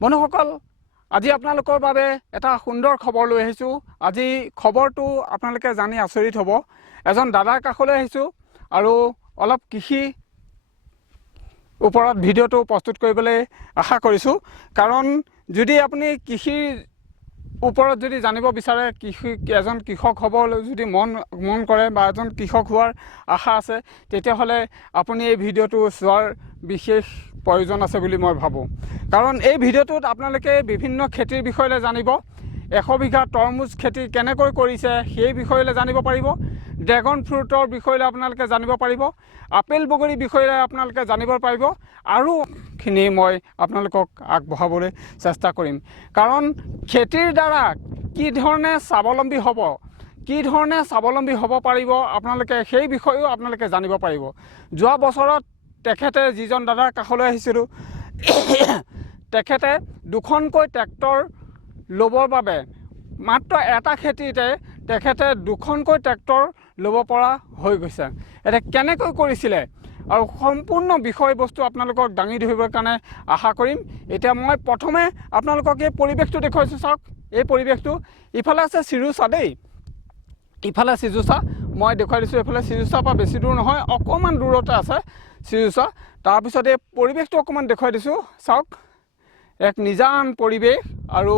বন্ধুসকল, আজি আপোনালোকৰ বাবে এটা সুন্দৰ খবৰ লৈ আহিছোঁ। আজি খবৰটো আপোনালোকে জানি আচৰিত হ'ব। এজন দাদাৰ কাষলৈ আহিছোঁ আৰু অলপ কৃষি ওপৰত ভিডিঅ'টো প্ৰস্তুত কৰিবলৈ আশা কৰিছোঁ। কাৰণ যদি আপুনি কৃষিৰ ওপৰত যদি জানিব বিচাৰে, এজন কৃষক হ'বলৈ যদি মন কৰে বা এজন কৃষক হোৱাৰ আশা আছে, তেতিয়াহ'লে আপুনি এই ভিডিঅ'টো চোৱাৰ বিশেষ প্ৰয়োজন আছে বুলি মই ভাবোঁ। কাৰণ এই ভিডিঅ'টোত আপোনালোকে বিভিন্ন খেতিৰ বিষয়লৈ জানিব। 100 বিঘা তৰমুজ খেতি কেনেকৈ কৰিছে সেই বিষয়লৈ জানিব পাৰিব। ড্ৰেগন ফ্ৰুটৰ বিষয়লৈ আপোনালোকে জানিব পাৰিব। আপেল বগৰী বিষয়লৈ আপোনালোকে জানিব পাৰিব। আৰুখিনি মই আপোনালোকক আগবঢ়াবলৈ চেষ্টা কৰিম। কাৰণ খেতিৰ দ্বাৰা কি ধৰণে স্বাৱলম্বী হ'ব পাৰিব আপোনালোকে সেই বিষয়েও আপোনালোকে জানিব পাৰিব। যোৱা বছৰত তেখেতে যিজন দাদাৰ কাষলৈ আহিছিলোঁ, তেখেতে 2খনকৈ ট্ৰেক্টৰ ল'বৰ বাবে মাত্ৰ এটা খেতিতে তেখেতে 2খনকৈ ট্ৰেক্টৰ ল'ব পৰা হৈ গৈছে। এতিয়া কেনেকৈ কৰিছিলে আৰু সম্পূৰ্ণ বিষয়বস্তু আপোনালোকক দাঙি ধৰিবৰ কাৰণে আশা কৰিম। এতিয়া মই প্ৰথমে আপোনালোকক এই পৰিৱেশটো দেখুৱাইছোঁ। চাওক এই পৰিৱেশটো, ইফালে আছে চিৰুচা দেই, ইফালে চিজুচা মই দেখুৱাই দিছোঁ। এইফালে চিজুচাৰ পৰা বেছি দূৰ নহয়, অকণমান দূৰতে আছে চিজুচা। তাৰপিছত এই পৰিৱেশটো অকণমান দেখুৱাই দিছোঁ। চাওক, এক নিজান পৰিৱেশ আৰু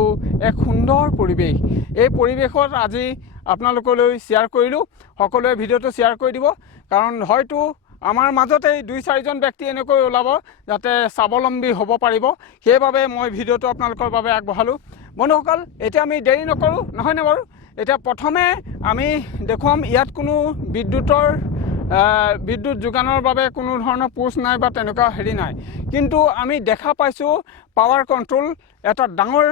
এক সুন্দৰ পৰিৱেশ। এই পৰিৱেশত আজি আপোনালোকলৈ শ্বেয়াৰ কৰিলোঁ। সকলোৱে ভিডিঅ'টো শ্বেয়াৰ কৰি দিব, কাৰণ হয়তো আমাৰ মাজতেই 2-4জন ব্যক্তি এনেকৈ ওলাব যাতে স্বাৱলম্বী হ'ব পাৰিব। সেইবাবে মই ভিডিঅ'টো আপোনালোকৰ বাবে আগবঢ়ালোঁ। বন্ধুসকল, এতিয়া আমি দেৰি নকৰোঁ, নহয়নে বাৰু? এতিয়া প্ৰথমে আমি দেখুৱাম, ইয়াত কোনো বিদ্যুৎ যোগানৰ বাবে কোনো ধৰণৰ পোষ্ট নাই বা তেনেকুৱা হেৰি নাই। কিন্তু আমি দেখা পাইছোঁ পাৱাৰ কণ্ট্ৰল এটা ডাঙৰ,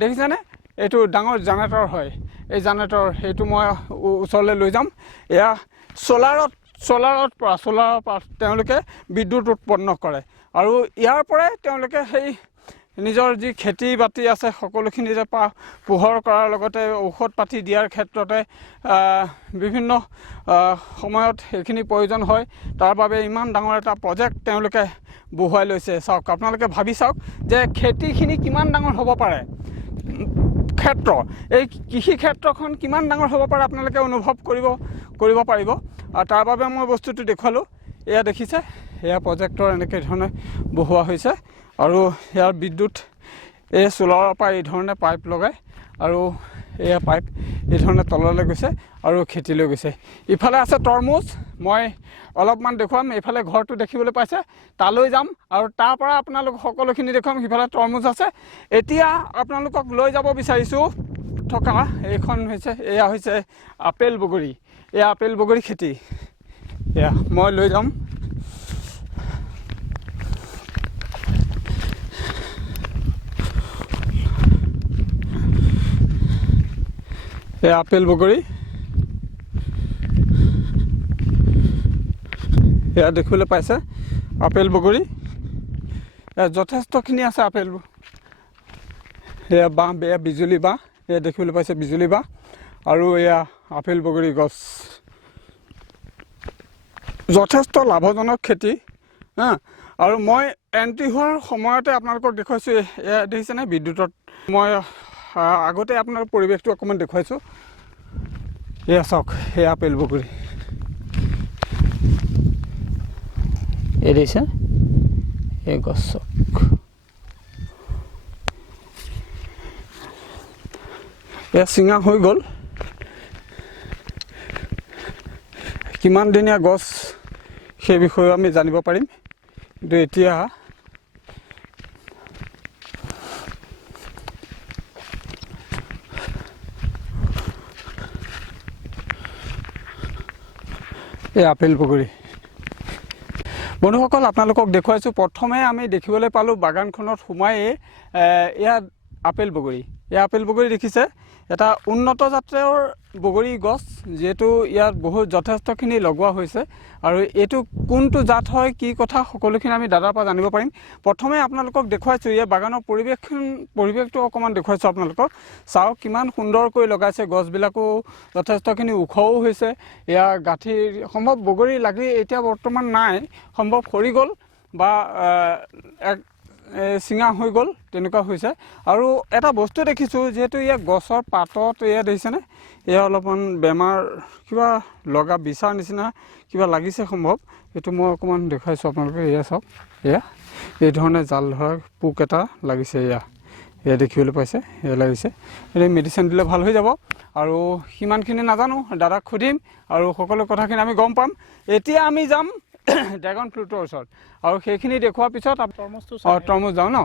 দেখিছেনে? এইটো ডাঙৰ জেনেৰেটৰ হয়। এই জেনেৰেটৰ সেইটো মই ওচৰলৈ লৈ যাম। এয়া চ'লাৰৰ পৰা তেওঁলোকে বিদ্যুৎ উৎপন্ন কৰে আৰু ইয়াৰ পৰাই তেওঁলোকে সেই নিজৰ যি খেতি বাতি আছে সকলোখিনি যে পোহৰ কৰাৰ লগতে ঔষধ পাতি দিয়াৰ ক্ষেত্ৰতে বিভিন্ন সময়ত সেইখিনি প্ৰয়োজন হয়। তাৰ বাবে ইমান ডাঙৰ এটা প্ৰজেক্ট তেওঁলোকে বহুৱাই লৈছে। চাওক, আপোনালোকে ভাবি চাওক যে খেতিখিনি কিমান ডাঙৰ হ'ব পাৰে, এই কৃষি ক্ষেত্ৰখন কিমান ডাঙৰ হ'ব পাৰে আপোনালোকে অনুভৱ কৰিব পাৰিব। আৰু তাৰ বাবে মই বস্তুটো দেখুৱালোঁ। এয়া দেখিছে, এয়া প্ৰজেক্টৰ এনেকৈ ধৰণে বহুৱা হৈছে আৰু ইয়াৰ বিদ্যুৎ এই চ'লাৰৰ পৰা এই ধৰণে পাইপ লগাই আৰু এয়া পাইপ এই ধৰণে তললৈ গৈছে আৰু খেতিলৈ গৈছে। ইফালে আছে তৰমুজ, মই অলপমান দেখুৱাম। এইফালে ঘৰটো দেখিবলৈ পাইছে, তালৈ যাম আৰু তাৰ পৰা আপোনালোক সকলোখিনি দেখুৱাম। সিফালে তৰমুজ আছে। এতিয়া আপোনালোকক লৈ যাব বিচাৰিছোঁ থকা এইখন এয়া হৈছে আপেল বগৰী। এয়া আপেল বগৰী খেতি, এয়া মই লৈ যাম। এয়া আপেল বগৰী, এয়া দেখিবলৈ পাইছে আপেল বগৰী। এয়া যথেষ্টখিনি আছে আপেল। এয়া বাঁহ, এয়া বিজুলী বাঁহ, এয়া দেখিবলৈ পাইছে বিজুলী বাঁহ আৰু এয়া আপেল বগৰী গছ। যথেষ্ট লাভজনক খেতি আৰু মই এণ্ট্ৰি হোৱাৰ সময়তে আপোনালোকক দেখুৱাইছোঁ। এয়া দেখিছেনে বিদ্যুতত, মই আগতে আপোনাৰ পৰিৱেশটো অকণমান দেখুৱাইছোঁ। এয়া চাওক, এয়া আপেল বগৰী, এই দেখিছে এই গছ। এয়া চিঙা হৈ গ'ল। কিমান দিনীয়া গছ সেই বিষয়েও আমি জানিব পাৰিম। কিন্তু এতিয়া এই আপেল বগৰী। বন্ধুসকল, আপোনালোকক দেখুৱাইছোঁ। প্ৰথমে আমি দেখিবলৈ পালোঁ বাগানখনত সোমায়েই এয়া আপেল বগৰী। এই আপেল বগৰী দেখিছে, এটা উন্নত জাতৰ বগৰী গছ, যিহেতু ইয়াত বহুত যথেষ্টখিনি লগোৱা হৈছে আৰু এইটো কোনটো জাত হয় কি কথা সকলোখিনি আমি দাদাৰ পৰা জানিব পাৰিম। প্ৰথমে আপোনালোকক দেখুৱাইছোঁ এই বাগানৰ পৰিৱেশটো অকণমান দেখুৱাইছোঁ আপোনালোকক। চাওক কিমান সুন্দৰকৈ লগাইছে, গছবিলাকো যথেষ্টখিনি ওখও হৈছে। এয়া গাঁঠি সম্ভৱ বগৰী লাগি এতিয়া বৰ্তমান নাই, সম্ভৱ সৰি গ'ল বা চিঙা হৈ গ'ল তেনেকুৱা হৈছে। আৰু এটা বস্তু দেখিছোঁ, যিহেতু ইয়াত গছৰ পাতত এয়া দেখিছেনে, এয়া অলপমান বেমাৰ কিবা লগা বিচাৰ নিচিনা কিবা লাগিছে সম্ভৱ। এইটো মই অকণমান দেখুৱাইছোঁ আপোনালোকে, এয়া চাওক, এয়া এই ধৰণে জাল ধৰা পোক এটা লাগিছে। এয়া দেখিবলৈ পাইছে, এয়া লাগিছে। এতিয়া মেডিচিন দিলে ভাল হৈ যাব। আৰু সিমানখিনি নাজানো, দাদাক সুধিম আৰু সকলো কথাখিনি আমি গম পাম। এতিয়া আমি যাম ড্ৰেগন ফ্ৰুটৰ ওচৰত, আৰু সেইখিনি দেখুৱাৰ পিছত তৰমুজ যাওঁ ন?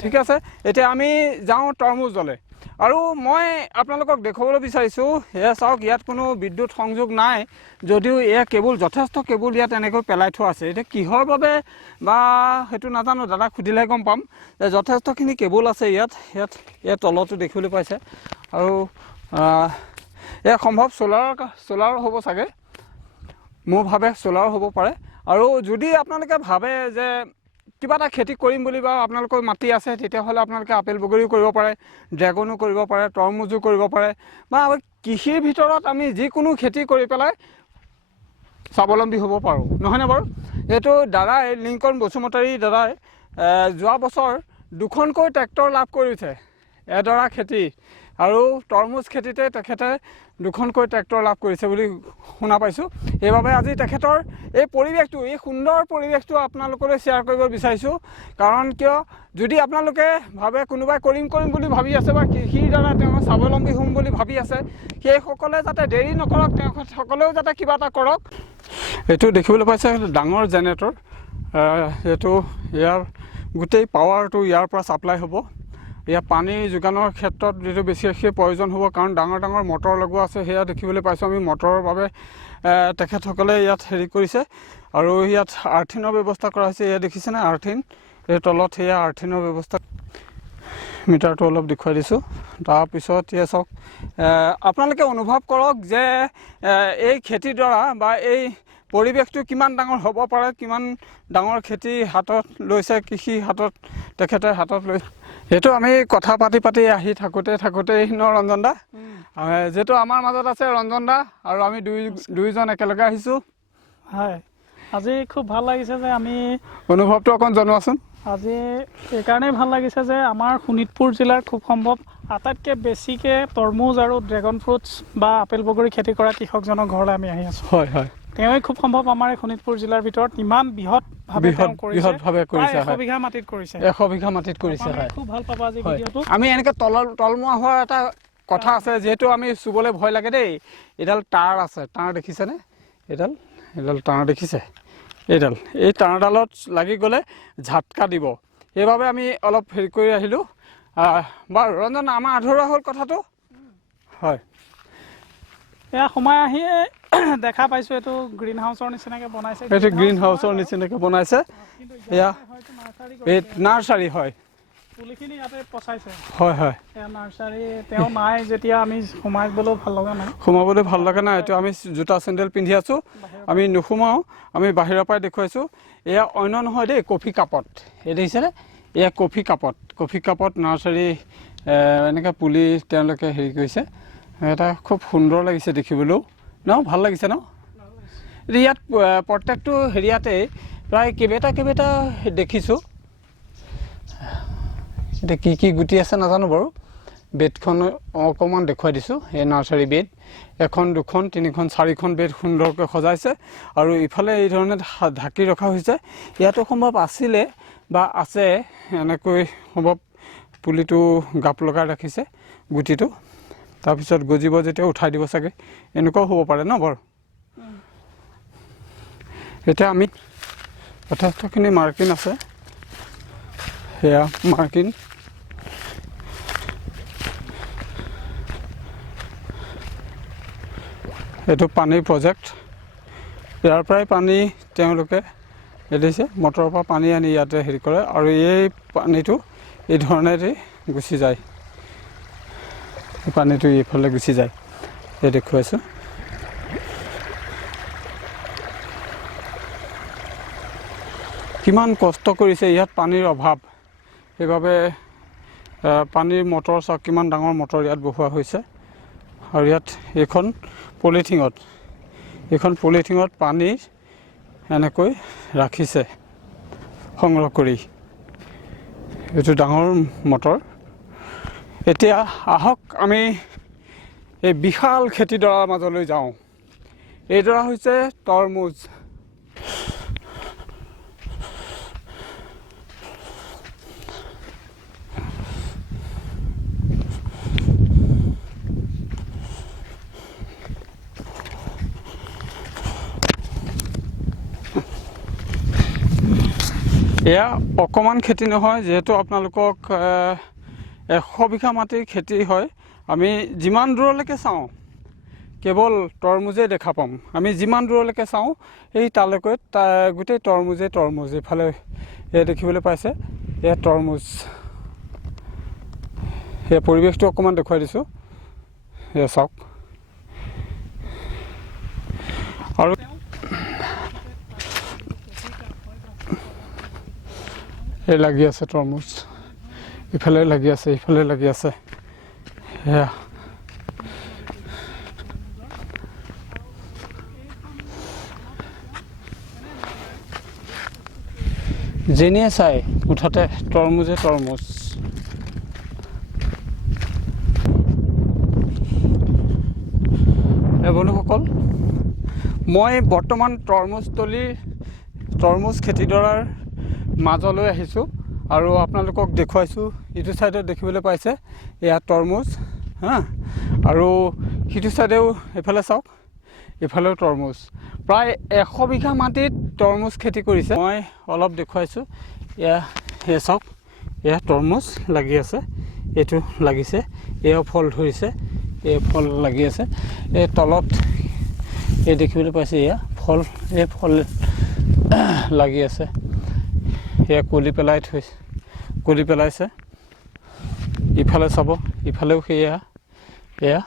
ঠিক আছে। এতিয়া আমি যাওঁ তৰমুজলৈ। আৰু মই আপোনালোকক দেখুৱাবলৈ বিচাৰিছোঁ, এয়া চাওক, ইয়াত কোনো বিদ্যুৎ সংযোগ নাই, যদিও এয়া কেবুল, যথেষ্ট কেবুল ইয়াত এনেকৈ পেলাই থোৱা আছে। এতিয়া কিহৰ বাবে বা সেইটো নাজানো, দাদাক সুধিলেহে গম পাম। যথেষ্টখিনি কেবুল আছে ইয়াত তলতো দেখিবলৈ পাইছে। আৰু এয়া সম্ভৱ চ'লাৰ হ'ব চাগে, মোৰ ভাবে চ'লাৰ হ'ব পাৰে। আৰু যদি আপোনালোকে ভাবে যে কিবা এটা খেতি কৰিম বুলি বা আপোনালোকৰ মাটি আছে, তেতিয়াহ'লে আপোনালোকে আপেল বগৰীও কৰিব পাৰে, ড্ৰেগনো কৰিব পাৰে, তৰমুজো কৰিব পাৰে, বা কৃষিৰ ভিতৰত আমি যিকোনো খেতি কৰি পেলাই স্বাৱলম্বী হ'ব পাৰোঁ, নহয়নে বাৰু? এইটো দাদাই, লিংকন বসুমতাৰী দাদাই যোৱা বছৰ 2খনকৈ ট্ৰেক্টৰ লাভ কৰিছে এডৰা খেতি, আৰু তৰমুজ খেতিতে তেখেতে 2খনকৈ ট্ৰেক্টৰ লাভ কৰিছে বুলি শুনা পাইছোঁ। সেইবাবে আজি তেখেতৰ এই পৰিৱেশটো, এই সুন্দৰ পৰিৱেশটো আপোনালোকলৈ শ্বেয়াৰ কৰিব বিচাৰিছোঁ। কাৰণ কিয়, যদি আপোনালোকে ভাবে কোনোবাই কৰিম বুলি ভাবি আছে বা কৃষিৰ দ্বাৰা তেওঁ স্বাৱলম্বী হ'ম বুলি ভাবি আছে, সেইসকলে যাতে দেৰি নকৰক, তেওঁসকলেও যাতে কিবা এটা কৰক। এইটো দেখিবলৈ পাইছে ডাঙৰ জেনেৰেটৰ, এইটো ইয়াৰ গোটেই পাৱাৰটো ইয়াৰ পৰা ছাপ্লাই হ'ব। ইয়াত পানী যোগানৰ ক্ষেত্ৰত যিটো বিশেষকৈ প্ৰয়োজন হ'ব, কাৰণ ডাঙৰ ডাঙৰ মটৰ লগোৱা আছে। সেয়া দেখিবলৈ পাইছোঁ আমি, মটৰৰ বাবে তেখেতসকলে ইয়াত হেৰি কৰিছে। আৰু ইয়াত আৰ্থিনৰ ব্যৱস্থা কৰা হৈছে, এয়া দেখিছেনে আৰ্থিন, এই তলত সেয়া আৰ্থিনৰ ব্যৱস্থা। মিটাৰটো অলপ দেখুৱাই দিছোঁ। তাৰপিছত এয়া চাওক, আপোনালোকে অনুভৱ কৰক যে এই খেতিৰ দ্বাৰা বা এই পৰিৱেশটো কিমান ডাঙৰ হ'ব পাৰে, কিমান ডাঙৰ খেতি হাতত লৈছে, কৃষি তেখেতে হাতত লৈছে। সেইটো আমি কথা পাতি আহি থাকোঁতেই ন ৰঞ্জন দা, যিহেতু আমাৰ মাজত আছে ৰঞ্জন দা, আৰু আমি দুইজন একেলগে আহিছোঁ। হয়, আজি খুব ভাল লাগিছে যে আমি অনুভৱটো অকণ জনোৱাচোন। আজি এইকাৰণেই ভাল লাগিছে যে আমাৰ শোণিতপুৰ জিলাৰ খুব সম্ভৱ আটাইতকৈ বেছিকৈ তৰমুজ আৰু ড্ৰেগন ফ্ৰুটছ বা আপেল বগৰী খেতি কৰা কৃষকজনৰ ঘৰলৈ আমি আহি আছোঁ। হয়, তেওঁৱেই খুব সম্ভৱ আমাৰ এই শোণিতপুৰ জিলাৰ ভিতৰত ইমান বৃহৎভাৱে কৰিছে। 100 বিঘা মাটিত কৰিছে। 100 বিঘা মাটিত কৰিছে, হয়। খুব ভাল পাবা আজি ভিডিঅ'টো। আমি এনেকৈ তলমুৱা হোৱাৰ এটা কথা আছে, যিহেতু আমি চুবলৈ ভয় লাগে দেই। এডাল তাঁৰ আছে, তাঁৰ দেখিছেনে? এডাল তাঁৰ দেখিছে? এই তাঁৰডালত লাগি গ'লে ঝাটকা দিব, সেইবাবে আমি অলপ হেৰি কৰি আহিলোঁ। বাৰু ৰঞ্জন, আমাৰ আধৰুৱা হ'ল কথাটো। হয়, এয়া সোমাই আহি দেখা পাইছোঁ, এইটো গ্ৰীণ হাউচৰ নিচিনাকৈ বনাইছে। এইটো গ্ৰীণ হাউচৰ নিচিনাকৈ বনাইছে। এয়া এই নাৰ্চাৰী, হয়। পুলিখিনি ইয়াতে পচাইছে। হয়। এয়া নাৰ্চাৰী, তেওঁ নাই যেতিয়া আমি সোমাবলৈও ভাল লগা নাই। এইটো আমি জোতা চেণ্ডেল পিন্ধি আছোঁ, আমি নোসোমাওঁ, আমি বাহিৰৰ পৰাই দেখুৱাইছোঁ। এয়া অন্য নহয় দেই, কফি কাপত, এই দেখিছেনে? এয়া কফি কাপত নাৰ্চাৰী এনেকৈ পুলি তেওঁলোকে হেৰি কৰিছে। এটা খুব সুন্দৰ লাগিছে দেখিবলৈও ন, ভাল লাগিছে ন? ইয়াত প্ৰত্যেকটো হেৰিয়াতেই প্ৰায় কেইবাটা দেখিছোঁ। এতিয়া কি গুটি আছে নাজানো বাৰু। বেডখন অকণমান দেখুৱাই দিছোঁ, এই নাৰ্চাৰী বেড 1, 2, 3, 4খন বেড সুন্দৰকৈ সজাইছে। আৰু ইফালে এই ধৰণে ঢাকি ৰখা হৈছে। ইয়াতো সম্ভৱ আছিলে বা আছে, এনেকৈ সম্ভৱ পুলিটো গাপ লগাই ৰাখিছে গুটিটো, তাৰপিছত গজিব যেতিয়া উঠাই দিব চাগে, এনেকুৱাও হ'ব পাৰে ন বাৰু। এতিয়া আমি যথেষ্টখিনি মাৰ্কিন আছে, সেয়া মাৰ্কিন। এইটো পানীৰ প্ৰজেক্ট, ইয়াৰ পৰাই পানী তেওঁলোকে দিছে, মটৰৰ পৰা পানী আনি ইয়াতে হেৰি কৰে। আৰু এই পানীটো এই ধৰণেদি গুচি যায়, পানীটো এইফালে গুচি যায়, এই দেখুৱাইছোঁ। কিমান কষ্ট কৰিছে, ইয়াত পানীৰ অভাৱ, সেইবাবে পানীৰ মটৰ চাওক, কিমান ডাঙৰ মটৰ ইয়াত বহোৱা হৈছে। আৰু ইয়াত এইখন পলিথিঙত পানী এনেকৈ ৰাখিছে সংগ্ৰহ কৰি। এইটো ডাঙৰ মটৰ। এতিয়া আহক আমি এই বিশাল খেতিডৰাৰ মাজলৈ যাওঁ। এইডৰা হৈছে তৰমুজ। এয়া অকণমান খেতি নহয়, যিহেতু আপোনালোকক 100 বিঘা মাটিৰ খেতি হয়। আমি যিমান দূৰলৈকে চাওঁ কেৱল তৰমুজেই দেখা পাম। আমি যিমান দূৰলৈকে চাওঁ এই তালৈকে গোটেই তৰমুজ। এইফালে এয়া দেখিবলৈ পাইছে, এয়া তৰমুজ। সেয়া পৰিৱেশটো অকণমান দেখুৱাই দিছোঁ, এয়া চাওক। আৰু এই লাগি আছে তৰমুজ, ইফালে লাগি আছে, ইফালে লাগি আছে। সেয়া যেনিয়ে চাই মুঠতে তৰমুজ। বন্ধুসকল, মই বৰ্তমান তৰমুজ খেতিডৰাৰ মাজলৈ আহিছোঁ আৰু আপোনালোকক দেখুৱাইছোঁ। ইটো ছাইডত দেখিবলৈ পাইছে এয়া তৰমুজ আৰু সিটো ছাইডেও এইফালে চাওক, এইফালেও তৰমুজ। প্ৰায় 100 বিঘা মাটিত তৰমুজ খেতি কৰিছে। মই অলপ দেখুৱাইছোঁ, এয়া চাওক, এয়া তৰমুজ লাগি আছে, এইটো লাগিছে, এয়া ফল ধৰিছে, এই ফল লাগি আছে। এই তলত এই দেখিবলৈ পাইছে এয়া ফল, এই ফল লাগি আছে। এয়া কলি পেলাইছে। ইফালে চাব, ইফালেও সেয়া এয়া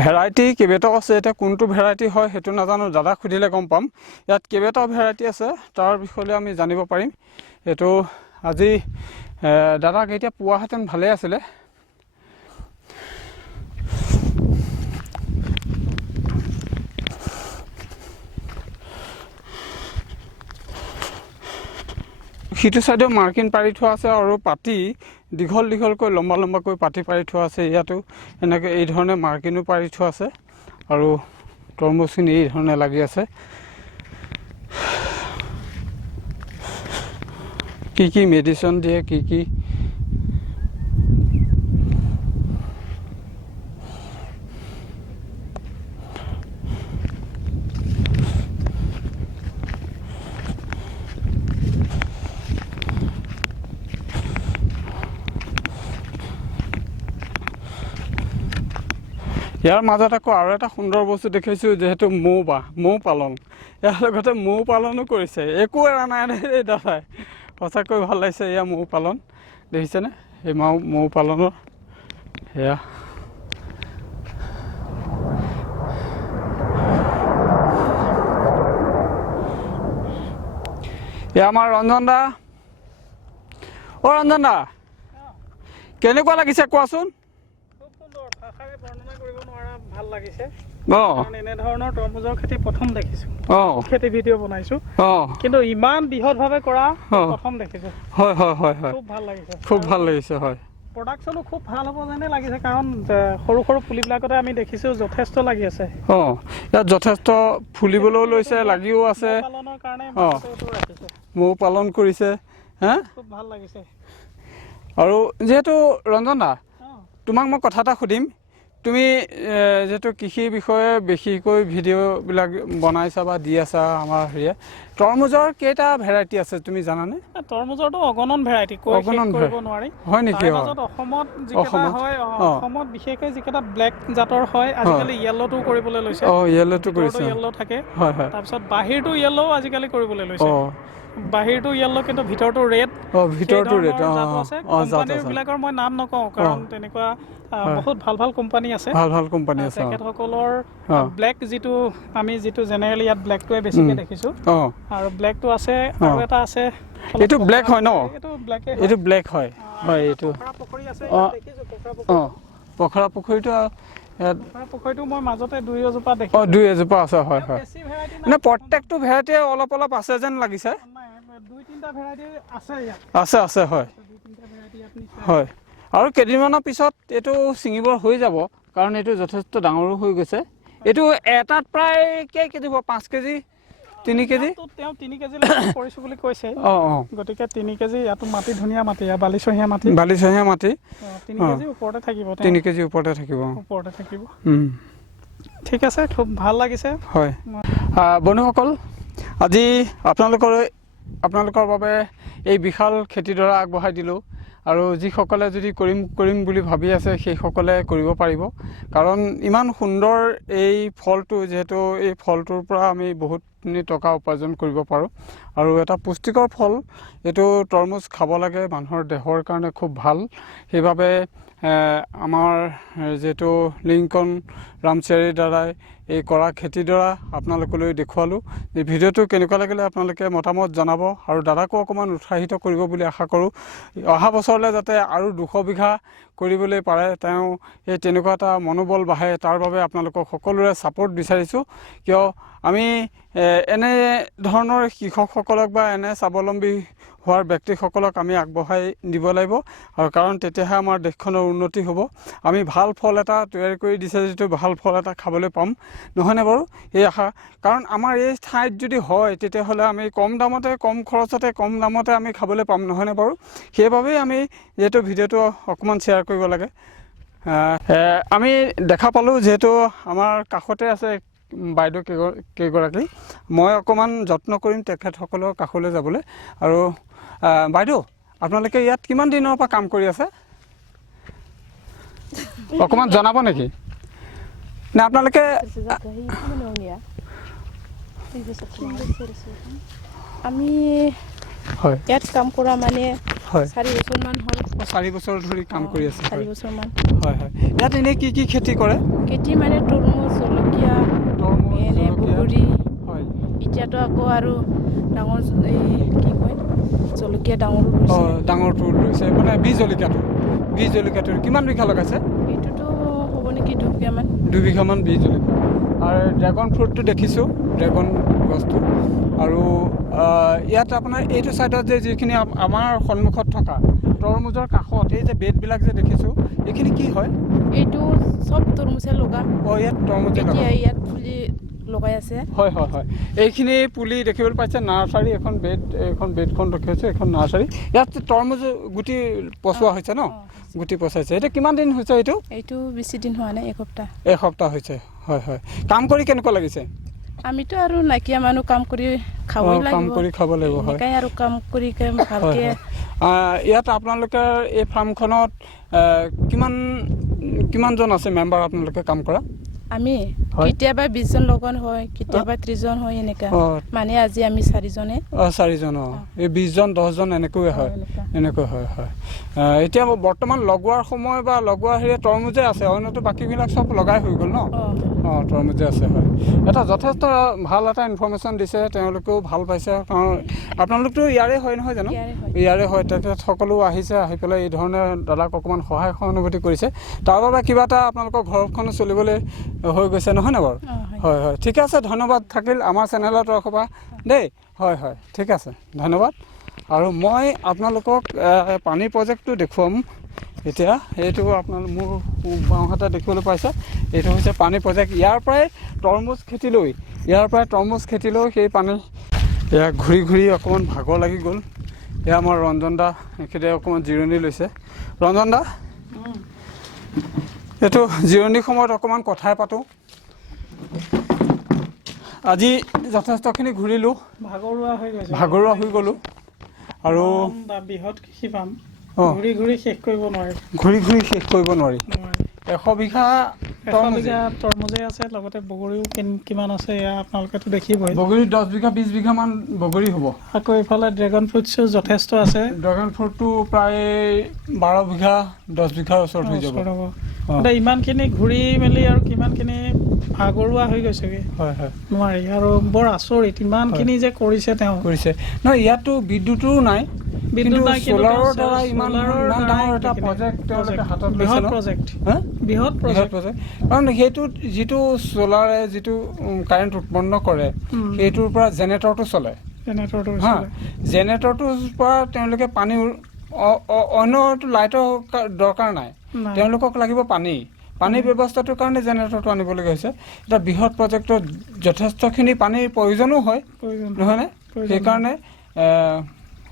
ভেৰাইটি কেইবাটাও আছে। এতিয়া কোনটো ভেৰাইটি হয় সেইটো নাজানো, দাদাক সুধিলে গম পাম। ইয়াত কেইবাটাও ভেৰাইটি আছে, তাৰ বিষয়ে আমি জানিব পাৰিম। এইটো আজি দাদাক এতিয়া পোৱাহেঁতেন ভালেই আছিলে। সিটো চাইডেও মাৰ্কিন পাৰি থোৱা আছে আৰু পাতি দীঘলকৈ লম্বাকৈ পাতি পাৰি থোৱা আছে। ইয়াতো এনেকৈ এই ধৰণে মাৰ্কিনো পাৰি থোৱা আছে আৰু তৰমুজখিনি এই ধৰণে লাগি আছে। কি মেডিচিন দিয়ে, কি ইয়াৰ মাজত আকৌ আৰু এটা সুন্দৰ বস্তু দেখিছোঁ, যিহেতু মৌ পালন। ইয়াৰ লগতে মৌ পালনো কৰিছে, একো এৰা নাই দেই দাদাই। সঁচাকৈ ভাল লাগিছে। এয়া মৌ পালন দেখিছেনে, এই মৌ পালনৰ সেয়া এয়া আমাৰ ৰঞ্জন দা। ৰঞ্জন দা, কেনেকুৱা লাগিছে কোৱাচোন? ভাল লাগিছে। এনেধৰণৰ তৰমুজৰ খেতি প্ৰথম দেখিছো, খেতি ভিডিঅ' বনাইছো, কিন্তু ইমান বৃহৎভাৱে কৰা প্ৰথম দেখিছো। হয়, খুব ভাল লাগিছে। হয়, প্ৰডাকশ্যনো খুব ভাল হ'ব যেনে লাগিছে, কাৰণ সৰু পুলিবিলাকতে আমি দেখিছো যথেষ্ট লাগি আছে। ইয়াত যথেষ্ট ফুলিবলৈও লৈছে, লাগিও আছে। পালনৰ কাৰণে মৌ পালন কৰিছে, খুব ভাল লাগিছে। আৰু যিহেতু ৰঞ্জন দা, তোমাক মই কথা এটা সুধিম। তুমি যিহেতু কৃষিৰ বিষয়ে বেছিকৈ ভিডিঅ'বিলাক বনাইছা বা দি আছা আমাৰ হেৰিয়ে, তৰমুজৰ কেইটা ভেৰাইটি আছে তুমি জানানে? তৰমুজৰটো অগণন ভেৰাইটি, কৰিব নোৱাৰি। হয় নেকি? অসমত যিকেইটা হয়, অসমত বিশেষকৈ যিকেইটা ব্লেক জাতৰ হয়, আজিকালি য়েল্ল'টো কৰিবলৈ লৈছে। য়েল্ল'টো কৰিছে, য়েল্ল' থাকে। হয়। তাৰপিছত বাহিৰটো য়েল্ল' আজিকালি কৰিবলৈ লৈছে। বাহিৰটো য়েল্ল' কিন্তু ভিতৰটো ৰেড। ভিতৰটো ৰেড আছে। কোম্পানীবিলাকৰ মই নাম নকওঁ, কাৰণ তেনেকুৱা বহুত ভাল কোম্পানী আছে। তেখেতসকলৰ ব্লেক যিটো জেনেৰেলি ইয়াত ব্লেকটোৱে বেছিকৈ দেখিছোঁ, আৰু ব্লেকটো আছে, আৰু এটা আছে। এইটো ব্লেক হয় ন? এইটো ব্লেক হয়। এইটো পুখুৰী আছে, পখৰা পুখুৰীটো পুখুৰীটো মই মাজতে দুই এজোপা দেখি অঁ 2 এজোপা আছে হয় হয় বেছি ভেৰাইটি মানে প্ৰত্যেকটো ভেৰাইটিয়ে অলপ অলপ আছে যেন লাগিছে নাই 2-3টা ভেৰাইটি আছে ইয়াত আছে আছে হয় 2-3টা ভেৰাইটি আপুনি হয় আৰু কেইদিনমানৰ পিছত এইটো ছিঙিব হৈ যাব কাৰণ এইটো যথেষ্ট ডাঙৰো হৈ গৈছে এইটো এটাত প্ৰায় কেজি হ'ব 5 কেজি 3 কেজি তেওঁ 3 কেজিলৈকে কৰিছোঁ বুলি কৈছে অঁ গতিকে 3 কেজি ইয়াতো মাটি ধুনীয়া মাটি বালিচহীয়া মাটি 3 কেজি ওপৰতে থাকিব 3 কেজি ওপৰতে থাকিব ঠিক আছে খুব ভাল লাগিছে হয় বন্ধুসকল আজি আপোনালোকৰ বাবে এই বিশাল খেতিডৰা আগবঢ়াই দিলোঁ আৰু যিসকলে যদি কৰিম বুলি ভাবি আছে সেইসকলে কৰিব পাৰিব কাৰণ ইমান সুন্দৰ এই ফলটো যিহেতু এই ফলটোৰ পৰা আমি বহুতখিনি টকা উপাৰ্জন কৰিব পাৰোঁ আৰু এটা পুষ্টিকৰ ফল এইটো তৰমুজ খাব লাগে মানুহৰ দেহৰ কাৰণে খুব ভাল সেইবাবে আমাৰ যিহেতু লিংকন ৰামচিয়াৰীৰ দ্বাৰাই এই কৰা খেতিডৰা আপোনালোকলৈ দেখুৱালোঁ এই ভিডিঅ'টো কেনেকুৱা লাগিলে আপোনালোকে মতামত জনাব আৰু দাদাকো অকণমান উৎসাহিত কৰিব বুলি আশা কৰোঁ অহা বছৰলৈ যাতে আৰু 200 বিঘা কৰিবলৈ পাৰে তেওঁ এই তেনেকুৱা এটা মনোবল বাঢ়ে তাৰ বাবে আপোনালোকক সকলোৰে ছাপোৰ্ট বিচাৰিছোঁ কিয় আমি এনে ধৰণৰ কৃষকসকলক বা এনে স্বাৱলম্বী হোৱাৰ ব্যক্তিসকলক আমি আগবঢ়াই দিব লাগিব আৰু কাৰণ তেতিয়াহে আমাৰ দেশখনৰ উন্নতি হ'ব আমি ভাল ফল এটা তৈয়াৰ কৰি দিছে যিটো ভাল ফল এটা খাবলৈ পাম নহয়নে বাৰু এই আশা কাৰণ আমাৰ এই ঠাইত যদি হয় তেতিয়াহ'লে আমি কম দামতে আমি খাবলৈ পাম নহয়নে বাৰু সেইবাবেই আমি যিহেতু ভিডিঅ'টো অকণমান শ্বেয়াৰ কৰিব লাগে আমি দেখা পালোঁ যিহেতু আমাৰ কাষতে আছে বাইদেউ কেইগৰাকী মই অকণমান যত্ন কৰিম তেখেতসকলৰ কাষলৈ যাবলৈ আৰু বাইদেউ আপোনালোকে ইয়াত কিমান দিনৰ পৰা কাম কৰি আছে অকণমান জনাব নেকি নে আপোনালোকে আমি হয় ইয়াত কাম কৰা মানে হয় 4 বছৰমান হ'ল 4 বছৰ ধৰি কাম কৰি আছে 4 বছৰমান হয় হয় ইয়াত এনেই কি খেতি কৰে খেতি মানে তৰমুজ জলকীয়া এনে বগৰী হয় এতিয়াতো আকৌ আৰু ডাঙৰ কি কয় জলকীয়া ডাঙৰটো লৈছে মানে বীজ জলকীয়াটোৰ কিমান বিঘা লগাইছে এইটোতো হ'ব নেকি 2 বিঘামান 2 বিঘামান বীজ জলকীয়া আৰু ড্ৰেগন ফ্ৰুটটো দেখিছোঁ ড্ৰেগন গছটো আৰু ইয়াত আপোনাৰ এইটো ছাইডত যে যিখিনি আমাৰ সন্মুখত থকা তৰমুজৰ কাষত এই যে বেডবিলাক যে দেখিছোঁ এইখিনি কি হয় এইটো চব তৰমুজে লগাম ইয়াত তৰমুজে লগাম ইয়াত ফুলি লগাই আছে হয় এইখিনি পুলি দেখিবলৈ পাইছে নাৰ্চাৰী এখন বেডখন দেখিছোঁ এখন নাৰ্চাৰী ইয়াত তৰমুজ গুটি পচোৱা হৈছে ন গুটি পচাইছে এতিয়া কিমান দিন হৈছে এইটো বেছি দিন হোৱা নাই এসপ্তাহ হৈছে হয় কাম কৰি কেনেকুৱা লাগিছে আমিতো আৰু নাইকিয়া মানুহ কাম কৰি খাব লাগিব হয় আৰু কাম কৰি ভালকে ইয়াত আপোনালোকে এই ফাৰ্মখনত কিমানজন আছে মেম্বাৰ আপোনালোকে কাম কৰা আমি কেতিয়াবা 20 জন লগন হয় কেতিয়াবা 30 জন হয় এনেকা মানে আজি আমি 4 জনে 4 জন এই 20 জন 10 জন এনেকৈ হয় এতিয়া বৰ্তমান লগোৱাৰ সময় বা লগোৱাৰ হেৰি তৰমুজে আছে অন্যটো বাকীবিলাক চব লগাই হৈ গ'ল ন তৰমুজে আছে হয় এটা যথেষ্ট ভাল এটা ইনফৰমেশ্যন দিছে তেওঁলোকেও ভাল পাইছে কাৰণ আপোনালোকতো ইয়াৰে হয় নহয় জানো ইয়াৰে হয় তেখেতসকলো আহিছে আহি পেলাই এই ধৰণে দাদাক অকণমান সহায় সহানুভূতি কৰিছে তাৰ বাবে কিবা এটা আপোনালোকৰ ঘৰখনো চলিবলৈ হৈ গৈছে নহয় নে বাৰু হয় ঠিকে আছে ধন্যবাদ থাকিল আমাৰ চেনেলত ৰখবা দেই হয় ঠিক আছে ধন্যবাদ আৰু মই আপোনালোকক পানী প্ৰজেক্টটো দেখুৱাম এতিয়া এইটো মোৰ বাওঁহাতে দেখিবলৈ পাইছে এইটো হৈছে পানী প্ৰজেক্ট ইয়াৰ পৰাই তৰমুজ খেতিলৈ সেই পানী এয়া ঘূৰি অকণমান ভাগৰ লাগি গ'ল এয়া আমাৰ ৰঞ্জন দা এখেতে অকণমান জিৰণি লৈছে ৰঞ্জন দা এইটো জিৰণিৰ সময়ত অকণমান কথাই পাতোঁ আজি যথেষ্টখিনি ঘূৰিলোঁ ভাগৰুৱা হৈ গ'লোঁ আৰু বৃহৎ কৃষি পাম ঘূৰি শেষ কৰিব নোৱাৰি 100 বিঘা তৰমুজে আছে লগতে বগৰীও কিমান আছে এয়া আপোনালোকেতো দেখিবই বগৰী 10 বিঘা 20 বিঘামান বগৰী হ'ব আকৌ এইফালে ড্ৰেগন ফ্ৰুটছো যথেষ্ট আছে ড্ৰেগন ফ্ৰুটটো প্ৰায় 12 বিঘা 10 বিঘাৰ ওচৰত হৈ যাব ইমানখিনি ঘূৰি মেলি আৰু কিমানখিনি ভাগৰুৱা হৈ গৈছেগৈ নোৱাৰি আৰু বৰ আচৰিত ইমানখিনি যে কৰিছে তেওঁ নহয় ইয়াততো বিদ্যুতো নাই বিদ্যুৎ কিন্তু নাই, কিন্তু সোলাৰৰ তেওঁ দ্বাৰা ইমান ডাঙৰ এটা প্ৰজেক্ট তেওঁলোকে হাতত লৈছে বৃহৎ ন? প্ৰজেক্ট হা? বৃহৎ প্ৰজেক্ট কাৰণ সেইটোত যিটো চ'লাৰে যিটো কাৰেণ্ট উৎপন্ন কৰে সেইটোৰ পৰা জেনেৰেটৰটো চলে জেনেৰেটৰটো হা জেনেৰেটৰটোৰ পৰা তেওঁলোকে পানী অন্যটো লাইটৰ দৰকাৰ নাই তেওঁলোকক লাগিব পানীৰ ব্যৱস্থাটোৰ কাৰণে জেনেৰেটৰটো আনিবলগীয়া হৈছে এটা বৃহৎ প্ৰজেক্টত যথেষ্টখিনি পানীৰ প্ৰয়োজনো হয় নহয়নে সেইকাৰণে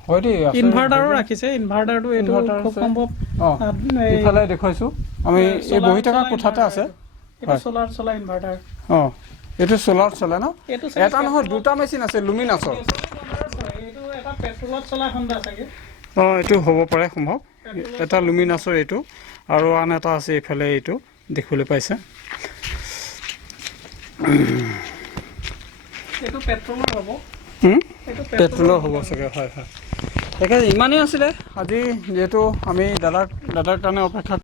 হয় দেই ইনভাৰ্টাৰো ৰাখিছে ইনভাৰ্টাৰটো এইটো খুব সম্ভৱ ইফালে দেখুৱাইছোঁ আমি এই বহি থকা কোঠাতে আছে এইটো সোলাৰ চলা ইনভাৰ্টাৰ এইটো সোলাৰত চলে ন এইটো এটা নহয় দুটা মেচিন আছে লুমিনাছৰ এইটো এটা পেট্ৰলত চলা হণ্ডা চাগে এইটো হ'ব পাৰে সম্ভৱ এটা লুমিনাছৰ এইটো আৰু আন এটা আছে এইফালে এইটো দেখিবলৈ পাইছে এইটো পেট্ৰলৰ হ'ব পেট্ৰলৰ হ'ব চাগে হয় তাকে ইমানেই আছিলে আজি যিহেতু আমি দাদাৰ কাৰণে অপেক্ষা